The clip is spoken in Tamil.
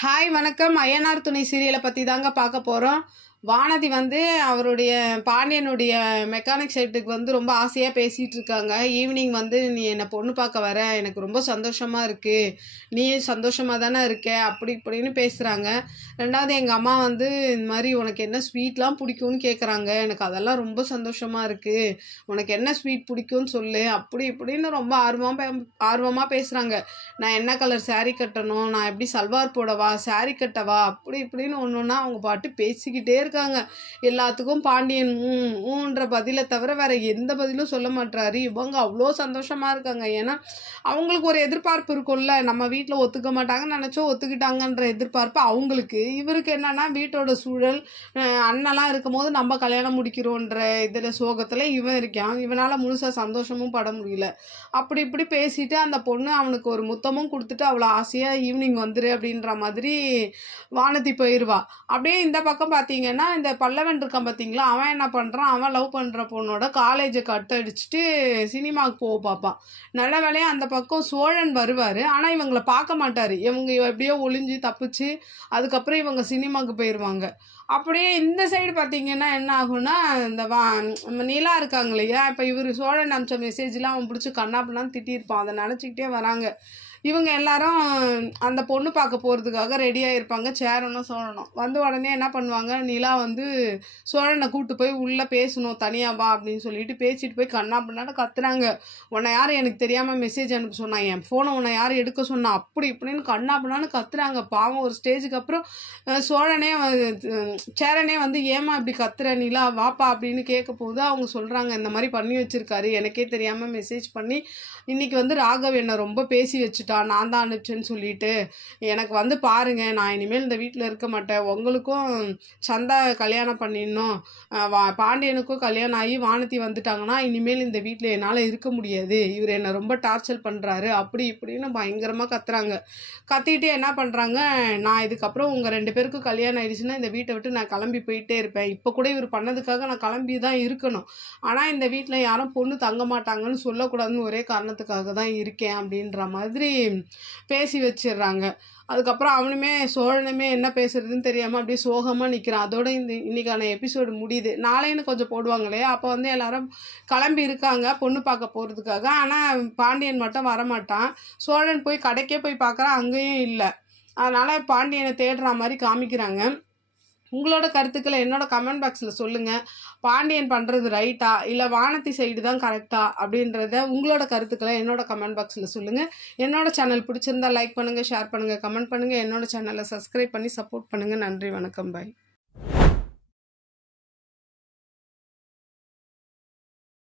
ஹாய் வணக்கம். ஐயனார் துணை சீரியலை பற்றி தாங்க பார்க்க போகிறோம். வானதி வந்து அவருடைய பாண்டியனுடைய மெக்கானிக் செட்டுக்கு வந்து ரொம்ப ஆசையாக பேசிகிட்டு இருக்காங்க. ஈவினிங் வந்து நீ என்னை பொண்ணு பார்க்க வர, எனக்கு ரொம்ப சந்தோஷமாக இருக்குது, நீ சந்தோஷமாக தானே இருக்க, அப்படி இப்படின்னு பேசுகிறாங்க. ரெண்டாவது எங்கள் அம்மா வந்து இந்த மாதிரி உனக்கு என்ன ஸ்வீட்லாம் பிடிக்கும்னு கேட்குறாங்க. எனக்கு அதெல்லாம் ரொம்ப சந்தோஷமாக இருக்குது, உனக்கு என்ன ஸ்வீட் பிடிக்கும்னு சொல்லு, அப்படி இப்படின்னு ரொம்ப ஆர்வமாக பேசுகிறாங்க. நான் என்ன கலர் saree கட்டணும், நான் எப்படி சல்வார் போடவா, saree கட்டவா, அப்படி இப்படின்னு ஒன்று ஒன்றா அவங்க பாட்டு பேசிக்கிட்டே இருக்காங்க. எல்லாத்துக்கும் பாண்டியன் ஊன்ற பதிலை தவிர வேற எந்த பதிலும் சொல்ல மாட்டாரு. இவங்க அவ்வளோ சந்தோஷமா இருக்காங்க. ஏன்னா அவங்களுக்கு ஒரு எதிர்பார்ப்பு இருக்கும்ல, நம்ம வீட்டில் ஒத்துக்க மாட்டாங்கன்னு நினச்சோம், ஒத்துக்கிட்டாங்கன்ற எதிர்பார்ப்பு அவங்களுக்கு. இவருக்கு என்னன்னா வீட்டோட சூழல், அண்ணெல்லாம் இருக்கும்போது நம்ம கல்யாணம் முடிக்கிறோன்ற இதில் சோகத்தில் இவன் இருக்கான். இவனால் முழுசாக சந்தோஷமும் பட முடியல. அப்படி இப்படி பேசிட்டு அந்த பொண்ணு அவனுக்கு ஒரு முத்தமும் கொடுத்துட்டு அவ்வளோ ஆசையாக ஈவினிங் வந்துரு அப்படின்ற மாதிரி வானதி போயிடுவா. அப்படியே இந்த பக்கம் பார்த்தீங்கன்னா இந்த பல்லவன் இருக்கான் பார்த்தீங்களா, அவன் என்ன பண்ணுறான், அவன் லவ் பண்ணுற பொண்ணோட காலேஜை கட் அடிச்சுட்டு சினிமாவுக்கு போக பார்ப்பான். நல்ல வேலையாக அந்த பக்கம் சோழன் வருவார். ஆனால் இவங்களை பார்க்க மாட்டார். இவங்க எப்படியோ ஒளிஞ்சு தப்பிச்சு அதுக்கப்புறம் இவங்க சினிமாவுக்கு போயிடுவாங்க. அப்படியே இந்த சைடு பார்த்தீங்கன்னா என்ன ஆகும்னா, இந்த நிலா இருக்காங்க இல்லையா, இப்போ இவர் சோழன் அனுப்பிச்ச மெசேஜ்லாம் அவன் பிடிச்சி கண்ணாப்பிலாம் திட்டியிருப்பான். அதை நினச்சிக்கிட்டே வராங்க. இவங்க எல்லாரும் அந்த பொண்ணு பார்க்க போகிறதுக்காக ரெடியாக இருப்பாங்க. சேரனும் சோழனும் வந்த உடனே என்ன பண்ணுவாங்க, நிலா வந்து சோழனை கூப்பிட்டு போய் உள்ளே பேசணும், தனியாக வா அப்படின்னு சொல்லிட்டு பேசிட்டு போய் கண்ணா பண்ணான்னு கத்துறாங்க. உன்னை யார் எனக்கு தெரியாமல் மெசேஜ் அனுப்ப சொன்னா, என் ஃபோனை உன்னை யார் எடுக்க சொன்னா, அப்படி இப்படின்னு கண்ணா பண்ணான்னு கத்துறாங்க. பாவம் ஒரு ஸ்டேஜுக்கு அப்புறம் சேரனே வந்து ஏமா இப்படி கத்துற நிலா, வாப்பா அப்படின்னு கேட்க போது அவங்க சொல்கிறாங்க, இந்த மாதிரி பண்ணி வச்சுருக்காரு, எனக்கே தெரியாமல் மெசேஜ் பண்ணி இன்றைக்கி வந்து ராகவ் என்னை ரொம்ப பேசி வச்சுட்டா, நான் தான் அனுப்பிச்சேன்னு சொல்லிட்டு, எனக்கு வந்து பாருங்கள், நான் இனிமேல் இந்த வீட்டில் இருக்க மாட்டேன், உங்களுக்கும் சந்தா கல்யாணம் பண்ணிடணும், பாண்டியனுக்கும் கல்யாணம் ஆகி வானதி வந்துட்டாங்கன்னா இனிமேல் இந்த வீட்டில் என்னால் இருக்க முடியாது, இவர் என்னை ரொம்ப டார்ச்சர் பண்ணுறாரு, அப்படி இப்படின்னு பயங்கரமாக கத்துறாங்க. கத்திட்டு என்ன பண்ணுறாங்க, நான் இதுக்கப்புறம் உங்கள் 2 பேருக்கும் கல்யாணம் ஆயிடுச்சுன்னா இந்த வீட்டை விட்டு நான் கிளம்பி போயிட்டே இருப்பேன், இப்போ கூட இவர் பண்ணதுக்காக நான் கிளம்பி தான் இருக்கணும், ஆனால் இந்த வீட்டில் யாரும் பொண்ணு தங்க மாட்டாங்கன்னு சொல்லக்கூடாதுன்னு ஒரே காரணத்துக்காக தான் இருக்கேன் அப்படின்ற மாதிரி பேசி வச்சிடுறாங்க. அதுக்கப்புறம் அவனுமே சோழனுமே என்ன பேசுறதுன்னு தெரியாமல் அப்படியே சோகமாக நிற்கிறான். அதோட இன்னைக்கான எபிசோடு முடியுது. நாளைன்னு கொஞ்சம் போடுவாங்களே, அப்போ வந்து எல்லாரும் கிளம்பி இருக்காங்க பொண்ணு பார்க்க போகிறதுக்காக. ஆனால் பாண்டியன் மட்டும் வரமாட்டான். சோழன் போய் கடைக்கே போய் பார்க்குறான், அங்கேயும் இல்லை. அதனால் பாண்டியனை தேடுற மாதிரி காமிக்கிறாங்க. உங்களோட கருத்துக்களை என்னோட கமெண்ட் பாக்ஸில் சொல்லுங்கள். பாண்டியன் பண்ணுறது ரைட்டா இல்லை வானதி சைடு தான் கரெக்டா அப்படின்றத உங்களோட கருத்துக்களை என்னோட கமெண்ட் பாக்ஸில் சொல்லுங்கள். என்னோட சேனல் பிடிச்சிருந்தா லைக் பண்ணுங்கள், ஷேர் பண்ணுங்கள், கமெண்ட் பண்ணுங்கள். என்னோட சேனலை சப்ஸ்கிரைப் பண்ணி சப்போர்ட் பண்ணுங்கள். நன்றி, வணக்கம், பாய்.